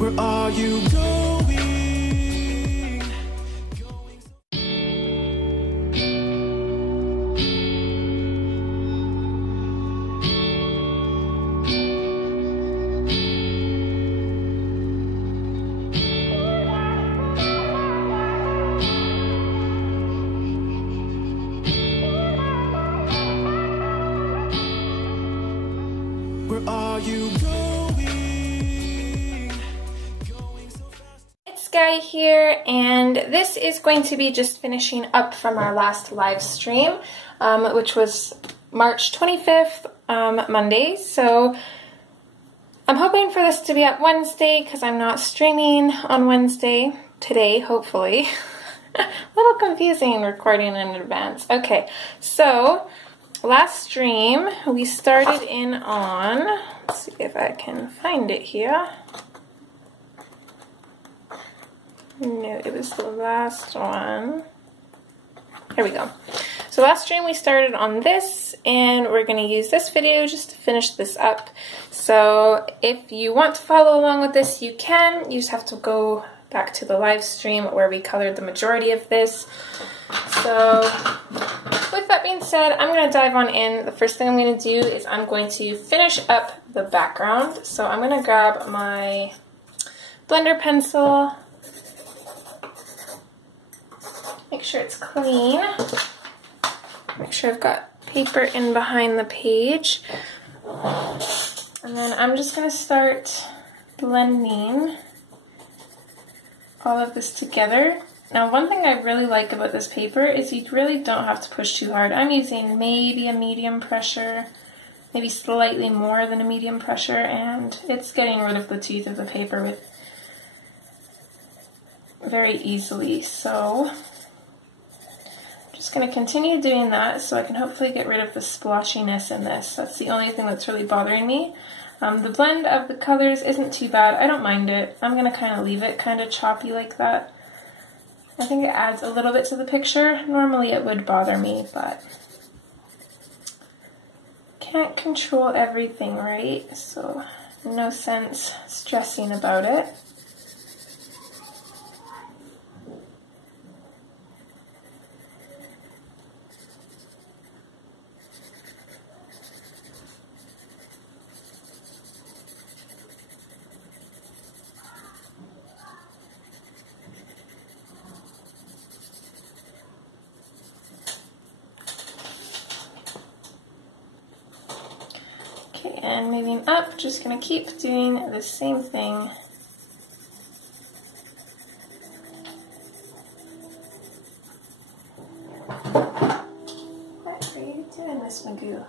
Where are you going? Where are you going? Going so fast. It's Skyee here, and this is going to be just finishing up from our last live stream, which was March 25th, Monday. So I'm hoping for this to be up Wednesday because I'm not streaming on Wednesday today, hopefully. A little confusing recording in advance. Okay, so last stream we started in on, let's see if I can find it here. No, it was the last one. Here we go. So last stream we started on this, and we're going to use this video just to finish this up. So if you want to follow along with this, you can. You just have to go back to the live stream where we colored the majority of this. So with that being said, I'm going to dive on in. The first thing I'm going to do is I'm going to finish up the background. So I'm going to grab my blender pencil, make sure it's clean, make sure I've got paper in behind the page, and then I'm just going to start blending all of this together. Now, one thing I really like about this paper is you really don't have to push too hard. I'm using maybe a medium pressure, maybe slightly more than a medium pressure, and it's getting rid of the teeth of the paper with very easily. So I'm just going to continue doing that so I can hopefully get rid of the splotchiness in this. That's the only thing that's really bothering me. The blend of the colors isn't too bad. I don't mind it. I'm going to kind of leave it kind of choppy like that. I think it adds a little bit to the picture. Normally it would bother me, but can't control everything, right? So no sense stressing about it. Okay, and moving up, just going to keep doing the same thing. What are you doing, Miss Magoo?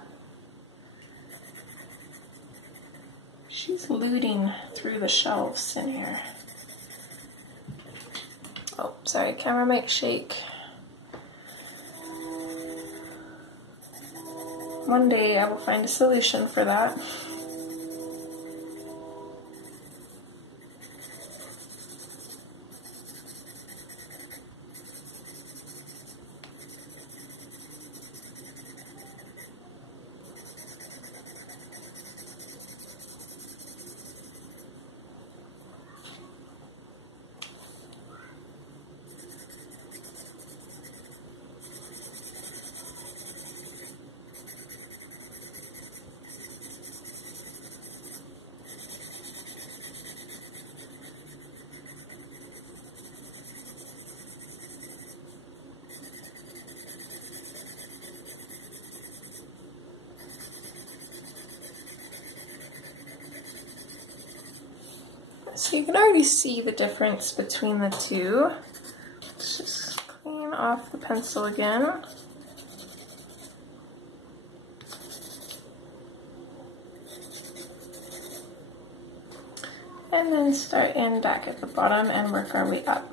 She's looting through the shelves in here. Oh, sorry, camera mic shake. One day I will find a solution for that. So you can already see the difference between the two. Let's just clean off the pencil again. And then start in back at the bottom and work our way up.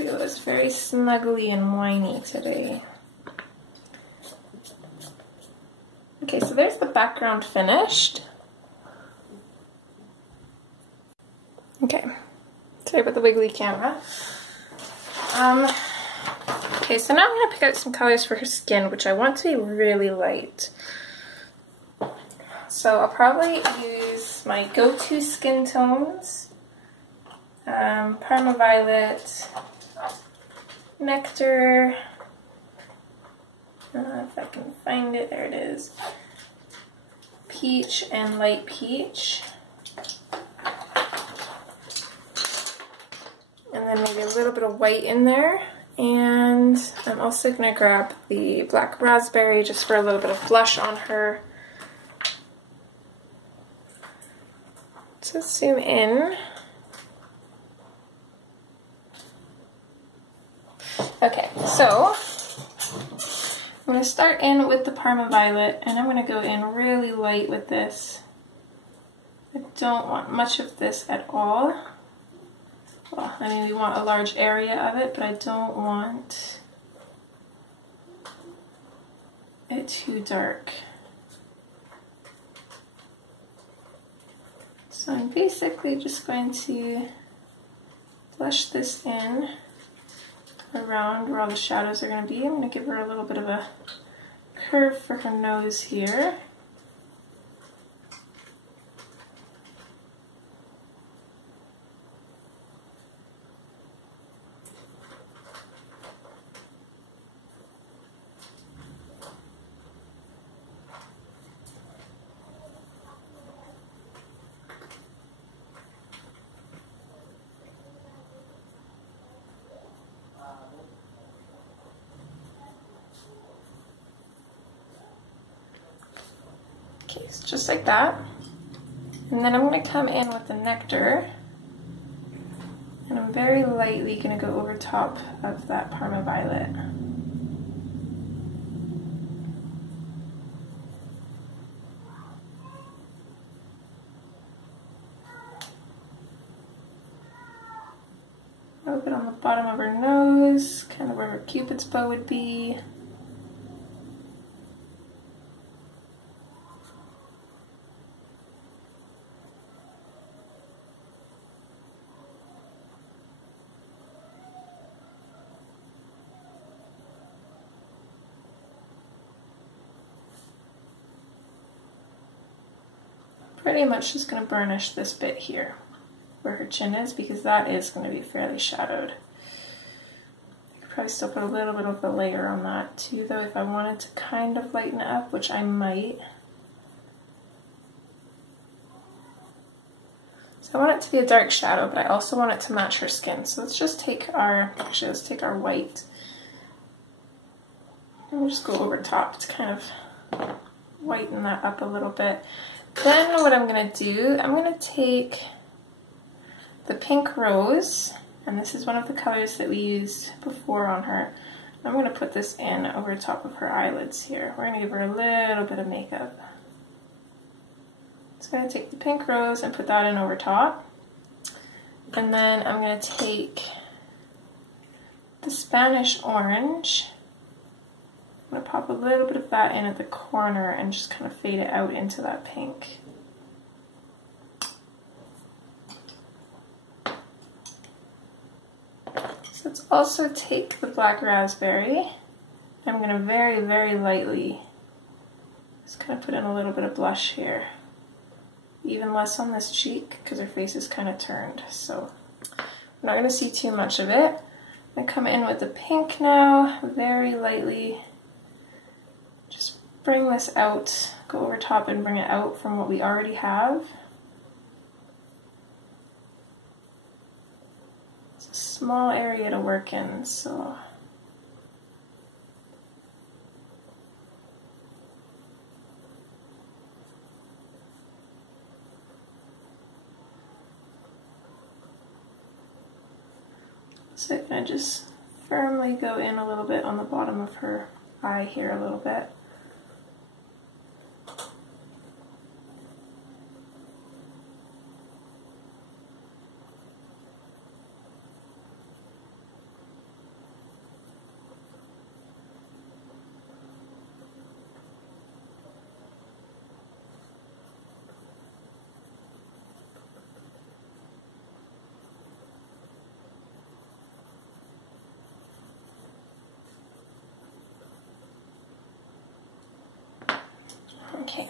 Leo is very snuggly and whiny today. Okay, so there's the background finished. Okay, sorry about the wiggly camera. Okay, so now I'm going to pick out some colors for her skin, which I want to be really light. So I'll probably use my go-to skin tones. Parma Violet, Nectar, if I can find it, there it is, Peach and Light Peach, and then maybe a little bit of white in there, and I'm also going to grab the Black Raspberry just for a little bit of blush on her. So zoom in. Okay, so I'm going to start in with the Parma Violet, and I'm going to go in really light with this. I don't want much of this at all. Well, I mean, we want a large area of it, but I don't want it too dark. So I'm basically just going to blush this in around where all the shadows are going to be. I'm going to give her a little bit of a curve for her nose here. Okay, so just like that. And then I'm going to come in with the Nectar, and I'm very lightly going to go over top of that Parma Violet. A little bit on the bottom of her nose, kind of where her Cupid's bow would be. Pretty much just going to burnish this bit here where her chin is, because that is going to be fairly shadowed. I could probably still put a little bit of a layer on that too, though, if I wanted to kind of lighten it up, which I might. So I want it to be a dark shadow, but I also want it to match her skin. So let's just take our, actually let's take our white, and we'll just go over top to kind of whiten that up a little bit. Then what I'm going to do, I'm going to take the Pink Rose, and this is one of the colors that we used before on her. I'm going to put this in over top of her eyelids here. We're going to give her a little bit of makeup. So I'm going to take the Pink Rose and put that in over top. And then I'm going to take the Spanish Orange. I'm going to pop a little bit of that in at the corner and just kind of fade it out into that pink. So let's also take the Black Raspberry. I'm going to very, very lightly just kind of put in a little bit of blush here. Even less on this cheek because her face is kind of turned, so I'm not going to see too much of it. I'm going to come in with the pink now, very lightly. Just bring this out, go over top and bring it out from what we already have. It's a small area to work in, so I'm going to just firmly go in a little bit on the bottom of her eye here a little bit.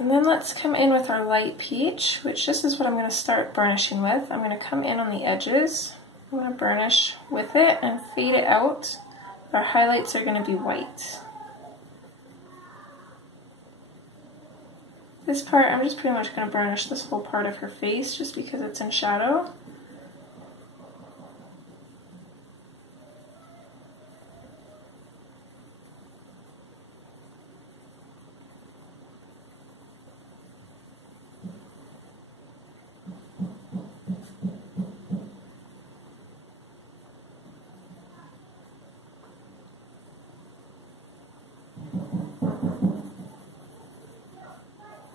And then let's come in with our light peach, which this is what I'm going to start burnishing with. I'm going to come in on the edges. I'm going to burnish with it and fade it out. Our highlights are going to be white. This part, I'm just pretty much going to burnish this whole part of her face just because it's in shadow.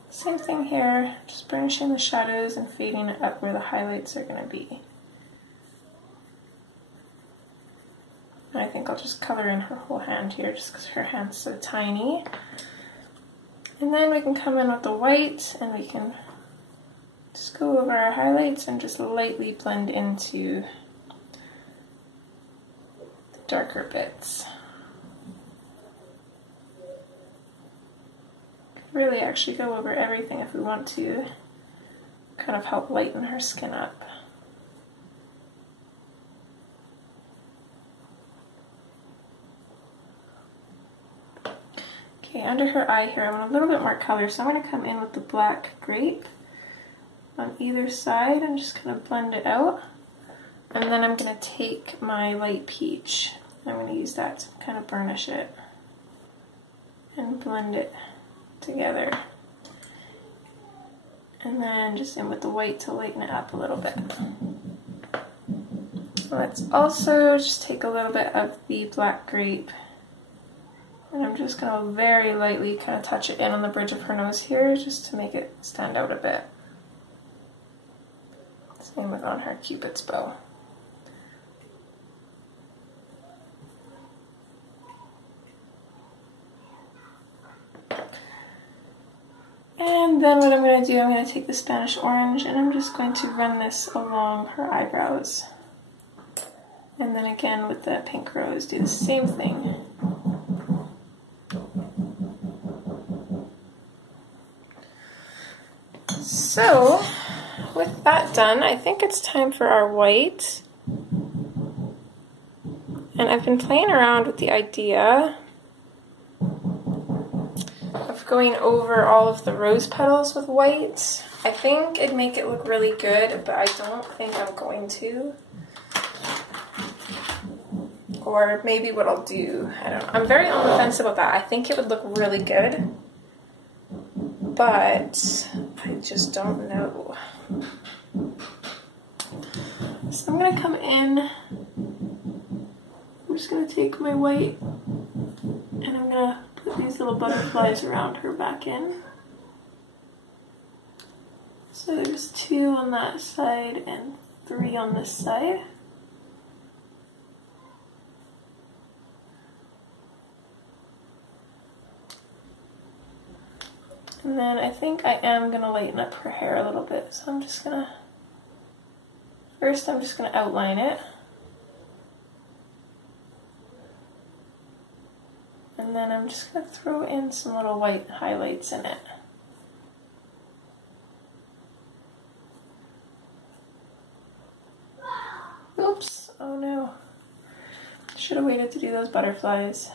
Same thing here, just burnishing the shadows and fading it up where the highlights are going to be. And I think I'll just color in her whole hand here just because her hand's so tiny. And then we can come in with the white and we can just go over our highlights and just lightly blend into the darker bits. Really actually go over everything if we want to kind of help lighten her skin up. Okay, under her eye here I want a little bit more color, so I'm going to come in with the black grape on either side and just kind of blend it out. And then I'm going to take my light peach. I'm going to use that to kind of burnish it and blend it together, and then just in with the white to lighten it up a little bit. Let's also just take a little bit of the black grape and I'm just going to very lightly kind of touch it in on the bridge of her nose here just to make it stand out a bit. Same with on her cupid's bow. And then what I'm going to do, I'm going to take the Spanish orange and I'm just going to run this along her eyebrows. And then again with the pink rose, do the same thing. So, with that done, I think it's time for our white. And I've been playing around with the idea of going over all of the rose petals with white. I think it'd make it look really good, but I don't think I'm going to. Or maybe what I'll do, I don't know. I'm very on the fence about that. I think it would look really good, but I just don't know. So I'm gonna come in, I'm just gonna take my white and I'm gonna put these little butterflies around her back in. So there's 2 on that side and 3 on this side. And then I think I am going to lighten up her hair a little bit. So I'm just going to, first I'm just going to outline it. And then I'm just going to throw in some little white highlights in it. Oops, oh no. Should have waited to do those butterflies.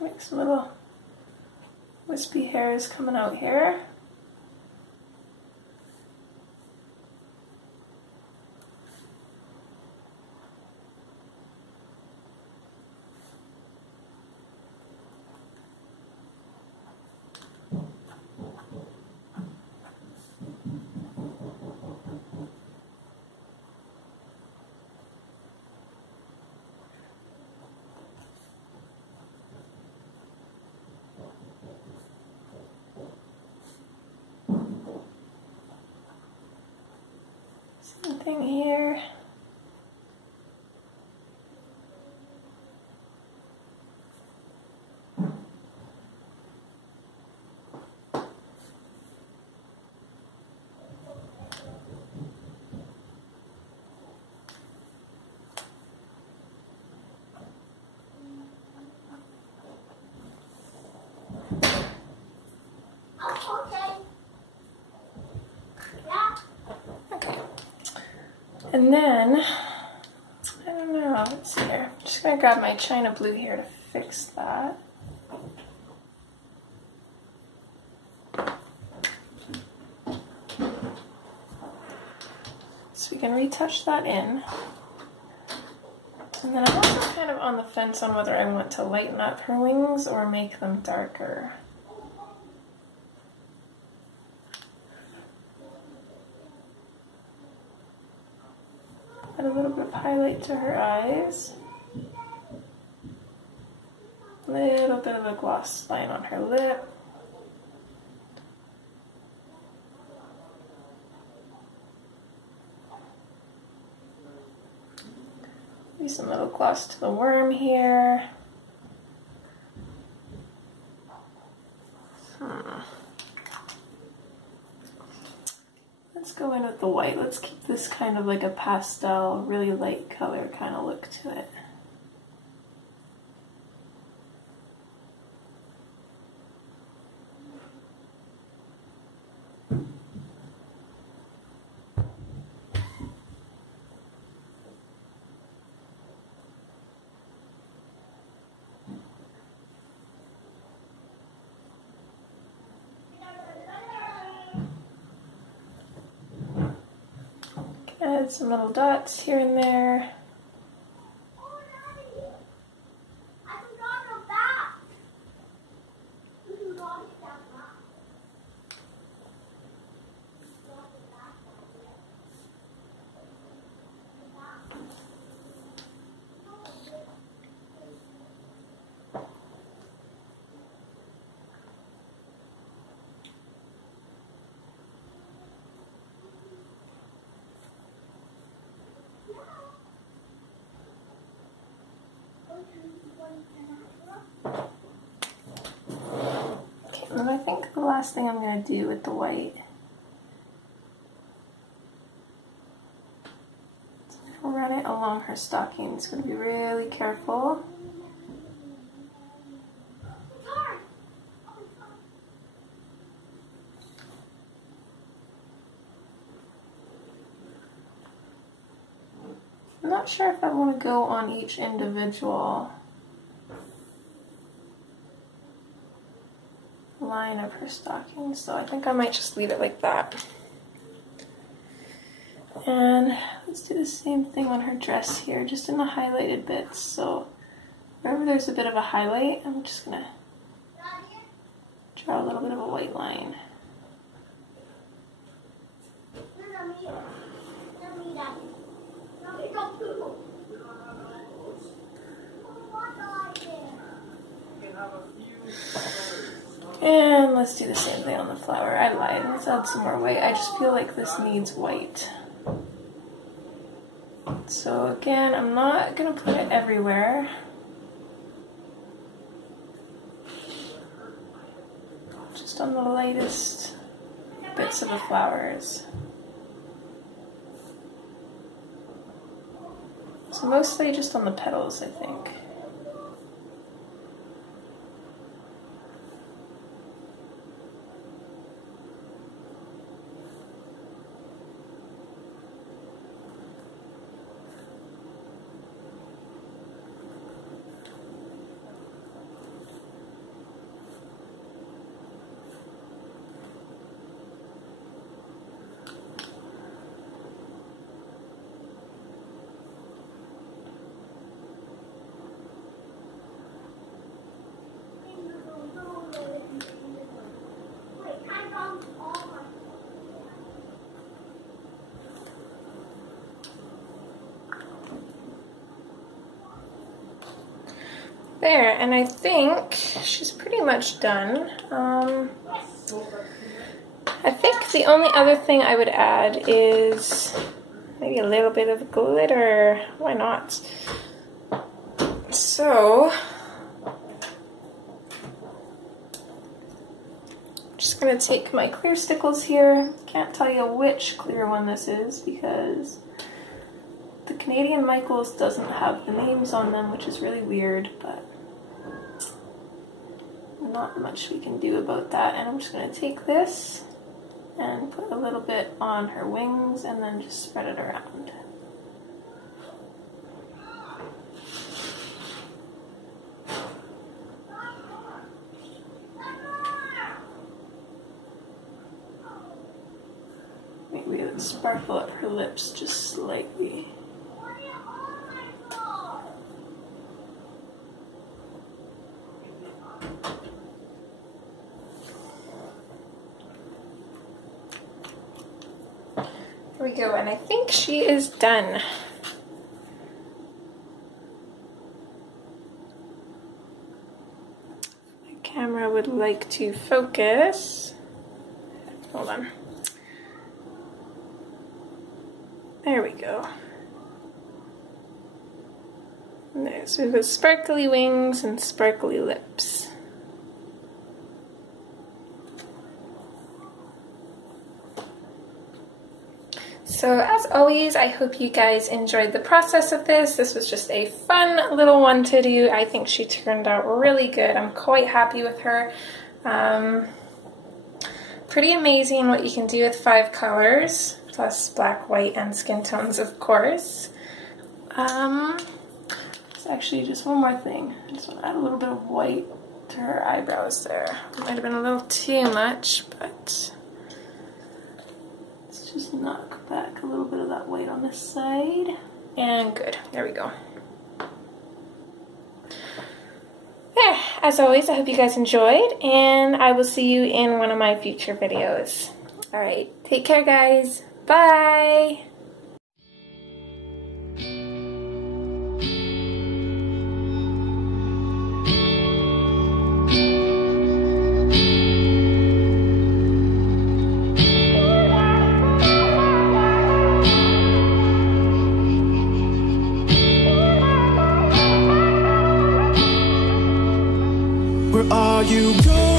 Make some little wispy hairs coming out here. Something here. And then, I don't know, let's see here. I'm just gonna grab my China Blue here to fix that. So we can retouch that in. And then I'm also kind of on the fence on whether I want to lighten up her wings or make them darker. Add a little bit of highlight to her eyes. A little bit of a gloss line on her lip. Use some little gloss to the worm here. Let's go in with the white. Let's keep this kind of like a pastel, really light color kind of look to it. Add some little dots here and there. Okay, and then I think the last thing I'm going to do with the white is I'm going to run it along her stockings. Going to be really careful. I'm not sure if I want to go on each individual line of her stocking, so I think I might just leave it like that. And let's do the same thing on her dress here, just in the highlighted bits. So wherever there's a bit of a highlight, I'm just gonna draw a little bit of a white line. And let's do the same thing on the flower. I lied. Let's add some more white. I just feel like this needs white. So again, I'm not going to put it everywhere. Just on the lightest bits of the flowers. So mostly just on the petals, I think. There, and I think she's pretty much done. I think the only other thing I would add is maybe a little bit of glitter. Why not? So, I'm just going to take my clear stickles here. Can't tell you which clear one this is because the Canadian Michaels doesn't have the names on them, which is really weird, but not much we can do about that. And I'm just going to take this and put a little bit on her wings and then just spread it around. sparkle up her lips just slightly. There we go, and I think she is done. The camera would like to focus. Hold on. There we go. There, so we've got sparkly wings and sparkly lips. So as always, I hope you guys enjoyed the process of this. This was just a fun little one to do. I think she turned out really good. I'm quite happy with her. Pretty amazing what you can do with 5 colors, plus black, white, and skin tones, of course. There's actually just one more thing. I just want to add a little bit of white to her eyebrows there. It might have been a little too much, but let's just knock back a little bit of that white on this side. And good. There we go. There. As always, I hope you guys enjoyed, and I will see you in one of my future videos. Alright, take care guys. Bye! Where are you going?